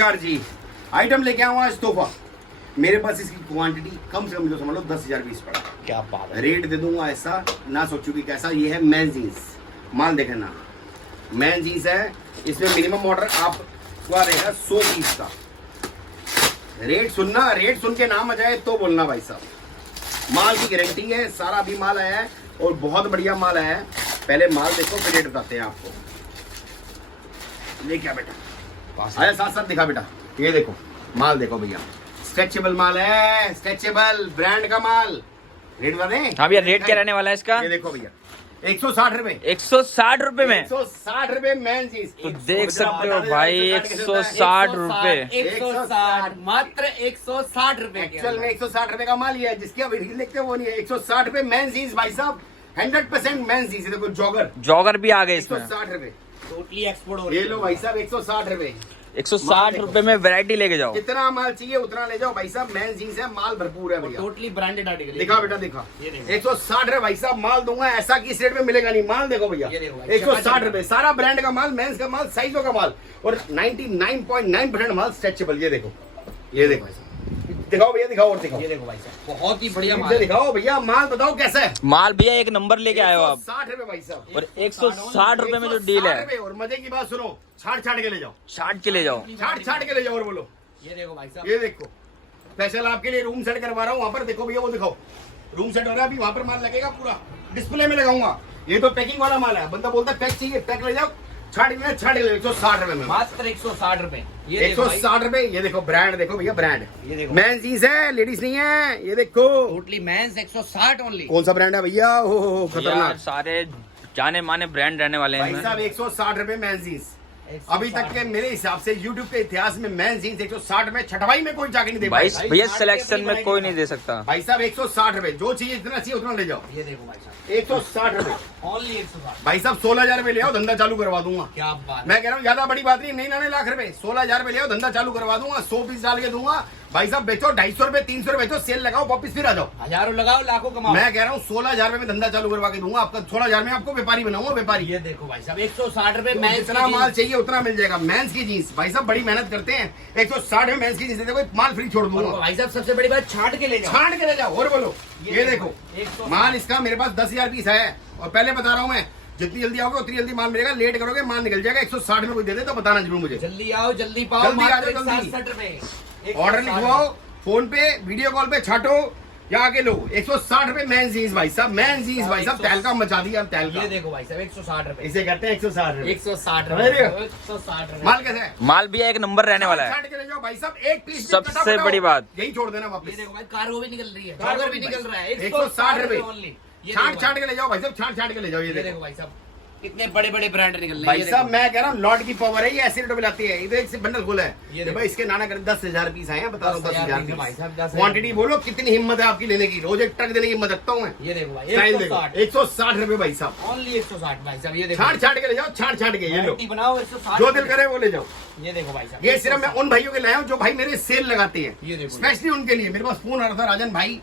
नमस्कार जी। आइटम लेके आऊँ आज तोहफा। मेरे पास इसकी क्वांटिटी कम से कम जो समझ लो 10,000 पीस पड़ा। क्या बात है। रेट दे दूंगा ऐसा ना सोचो कि कैसा। ये है मैन जीन्स, माल देखे ना, मैन जीन्स है। इसमें मिनिमम ऑर्डर आपका रहेगा 100 पीस का। रेट सुनना, रेट सुन के नाम आ जाए तो बोलना भाई साहब। माल की गारंटी है, सारा भी माल आया है और बहुत बढ़िया माल आया है। पहले माल देखो फिर रेट बताते हैं आपको। ले क्या बेटा, आया साथ साथ दिखा बेटा। ये देखो माल देखो भैया, स्ट्रेचेबल माल है, स्ट्रेचेबल ब्रांड का माल। रेट बता दें? हाँ भैया, रेट क्या रहने वाला है इसका? ये देखो भैया 160 रुपए। 160 रुपए में 160 रुपए मैन जीन्स। तो देख सकते हो भाई, 160 रुपए। 160 मात्र 160 रुपए। एक्चुअल में 160 रुपए का माल ही है, जिसकी अब रील देखते हो वो नहीं है। 160 रुपए मैन जीन्स भाई साहब, 100% मैन जीन्स। देखो जॉगर, जॉगर भी आ गए इसमें। 160 रुपए टोटली एक्सपोर्ट हो ये लो भाई साहब। 160 रुपए 160 रुपए में वैरायटी लेके जाओ। जितना माल चाहिए उतना ले जाओ भाई साहब। मैन जीन्स है, माल भरपूर है भैया। Totally branded article. दिखा बेटा दिखा, ये देखो। 160 रुपए भाई साहब माल दूंगा। ऐसा कि इस रेट में मिलेगा नहीं। माल देखो भैया, ये देखो भाई, 160 रुपए। सारा ब्रांड का माल, मेंस का माल, साइजों का माल और 99.9% माल स्ट्रेचेबल। ये देखो, ये देखो दिखाओ भैया, दिखाओ और दिखाओ। ये देखो भाई साहब, बहुत ही बढ़िया इधर माल। दिखाओ भैया, माल बताओ कैसा है। माल भैया एक नंबर लेके आए हो आप। 160 रुपए भाई साहब। और 160 रुपए में जो डील 160 है, रुपए। और मजे की बात सुनो, छाट छाट के ले जाओ, 60 के ले जाओ। छाट छाट के ले जाओ। और बोलो, ये देखो भाई साहब, ये देखो स्पेशल आपके लिए रूम सेट करवा रहा हूँ। वहाँ पर देखो भैया, वो दिखाओ रूम सेट हो रहा है अभी। वहाँ पर माल लगेगा, पूरा डिस्प्ले में लगाऊंगा। ये तो पैकिंग वाला माल है। बंदा बोलता है पैक चाहिए, पैक ले जाओ। छाट के 160 रुपए में मात्र 160 रुपए। 160 रुपए। ये देखो ब्रांड, देखो भैया ब्रांड, ये देखो मैन जीन्स है, लेडीज नहीं है। ये देखो टोटली मेंस 160 ओनली। कौन सा ब्रांड है भैया? हो यार खतरनाक सारे जाने माने ब्रांड रहने वाले हैं भाई इनमें। साहब। 160 रुपए मैन जीन्स। अभी तक के मेरे हिसाब से YouTube के इतिहास में मैन जीन्स 160 में छठवाई में कोई जाके नहीं दे भाई पाएगा। भैया सिलेक्शन में कोई नहीं दे सकता। भाई साहब 160 रुपए, जो चाहिए जितना चाहिए उतना ले जाओ। ये देखो भाई साहब, 160 रुपए ओनली 160। भाई साहब। 16,000 रुपए ले आओ, धंधा चालू करवा दूंगा। क्या बात। मैं कह रहा हूँ ज्यादा बड़ी बात नहीं, 9 लाख रुपए। 16,000 रुपए ले आओ, धंधा चालू करवा दूंगा। 100 पीस डाल के दूंगा भाई साहब। बेचो 250 रुपए 300 रुपए बेचो, सेल लगाओ, वापिस फिर आ जाओ। हजारों लगाओ, लाखों कमाओ। मैं कह रहा हूँ 16,000 रुपए में धंधा चालू करवा के दूंगा आपका। 16,000 में आपको व्यापारी बनाऊंगा, व्यापारी। ये देखो भाई साहब, 160 रुपए तो मेंस जितना माल चाहिए उतना मिल जाएगा। मेंस की जीन्स भाई साहब बड़ी मेहनत करते हैं। 160 में मेंस की जीन्स देखो, माल फ्री छोड़ दूंगा। भाई साहब सबसे बड़ी बात, छाट के ले जाओ। छाट के ले जाओ। और बोलो, ये देखो 160 माल इसका मेरे पास 10,000 पीस है। और पहले बता रहा हूँ मैं, जितनी जल्दी आओगे उतनी जल्दी माल मिलेगा। लेट करोगे माल निकल जाएगा। 160 में कोई दे दे तो बताना जरूर मुझे। जल्दी आओ, जल्दी पाओ। जल्दी आ मात्र जाओ, जल्दी। 160 रुपए। ऑर्डर लिखवाओ, फोन पे, वीडियो कॉल पे छाटो या आके लो। 160 रुपए मैन जीन्स भाई साहब, मैन जीन्स भाई साहब। तहलका मचा दिया तहलका। ये देखो भाई साहब, 160 रुपए। इसे कहते हैं 160 रुपए। 160 अरे रुपए। रे। 160 रुपए। माल कैसे है? माल भैया एक नंबर रहने वाला है। छाट के ले जाओ भाई साहब। एक पीस भी सबसे कटा फटा बड़ी हो, बात। यही छोड़ देना ये वापस। देखो भाई, कार्गो भी निकल रही है, कार्गो जॉगर भी भी निकल रहा है। 160 रुपए। ओनली। ये छाट देखो छाट के ले जाओ भाई साहब, छाट छाट के ले जाओ। ये ये देखो देखो भाई साहब, कितने बड़े बड़े ब्रांड निकल रहे हैं। भाई ये साहब, देखो। मैं कह रहा हूँ लॉट की पावर है। ये ऐसे रेटों पे लाती है। इधर एक से बंडल खोला है। ये ये देखो। भाई इसके नाना कर 10,000 पीस आए हैं। बता रहा हूँ 10,000 पीस है भाई साहब, 10,000 क्वांटिटी बोलो कितनी हिम्मत है आपकी लेने की। रोज एक ट्रक देने की हिम्मत रखता हूँ मैं। ये देखो भाई, स्टाइल देखो, 160 160 रुपए भाई साहब। ओनली 160 भाई साहब। ये देखो, छाट छाट के ले जाओ, छाट छाट के। ये लो, वैरायटी बनाओ, 160 जो दिल करे वो ले जाओ। ये देखो भाई साहब, ये सिर्फ मैं उन भाइयों के लाया हूँ जो भाई मेरे सेल लगाते हैं। ये देखो। स्पेशली उनके लिए मेरे पास फोन आ रहा था, राजन भाई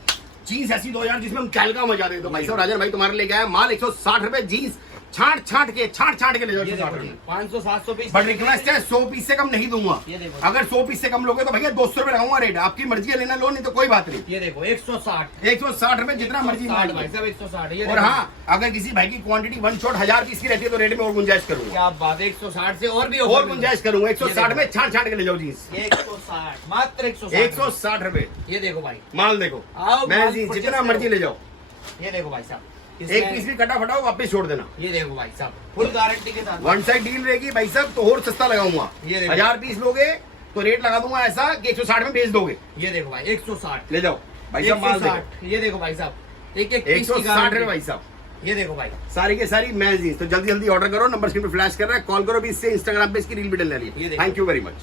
जीन्स ऐसी 2,000 जिसमें हम तहलका मचा दें। तो भाई साहब राजन भाई तुम्हारे लेके आया माल 160 रुपए जीन्स। छाट छाट के ले जाओ। ये 160 देखो रुपए। 500-700 पीस। बट रिक्वेस्ट है 100 पीस से कम नहीं दूंगा। ये देखो। अगर 100 पीस से कम लोगे तो भैया 200 रुपए लगाऊंगा रेट। आपकी मर्जी है लेना लो, नहीं तो कोई बात नहीं। ये देखो 160 160 रुपए जितना मर्जी माल 160 भाई साहब, 160। ये और देखो। हाँ, अगर किसी भाई की क्वांटिटी 1 शॉट 1000 पीस की रहती है तो रेट में और गुंजाइश करूंगा। क्या बात है, 160 से और भी और गुंजाइश करूंगा। 160 में छाट छाट के ले जाओ जीन्स। 160 मात्र 160। 160 रुपए ये देखो भाई, माल देखो। आओ, मैं माल जीन्स purchase जितना करो। मर्जी ले जाओ। ये देखो भाई साहब, एक इसमें- पीस भी कटा फटा हो वापस छोड़ देना। ये देखो भाई साहब, फुल गारंटी के साथ। वन साइड डील रहेगी भाई साहब तो और सस्ता लगाऊंगा। ये देखो। 1000 पीस लोगे तो रेट लगा दूंगा ऐसा कि 160 में बेच दोगे। ये देखो भाई, 160। ले जाओ भाई साहब, माल देखो। 160। ये देखो भाई साहब, एक एक पीस की 160 गारंटी। रुपए भाई साहब। ये देखो भाई, सारी के सारी मैन जीन्स। तो जल्दी जल्दी ऑर्डर करो, नंबर स्क्रीन पे फ्लैश कर रहा है, कॉल करो भी। इससे इंस्टाग्राम पे इसकी रील भी डलने रही ये है। देखो। Thank you very much.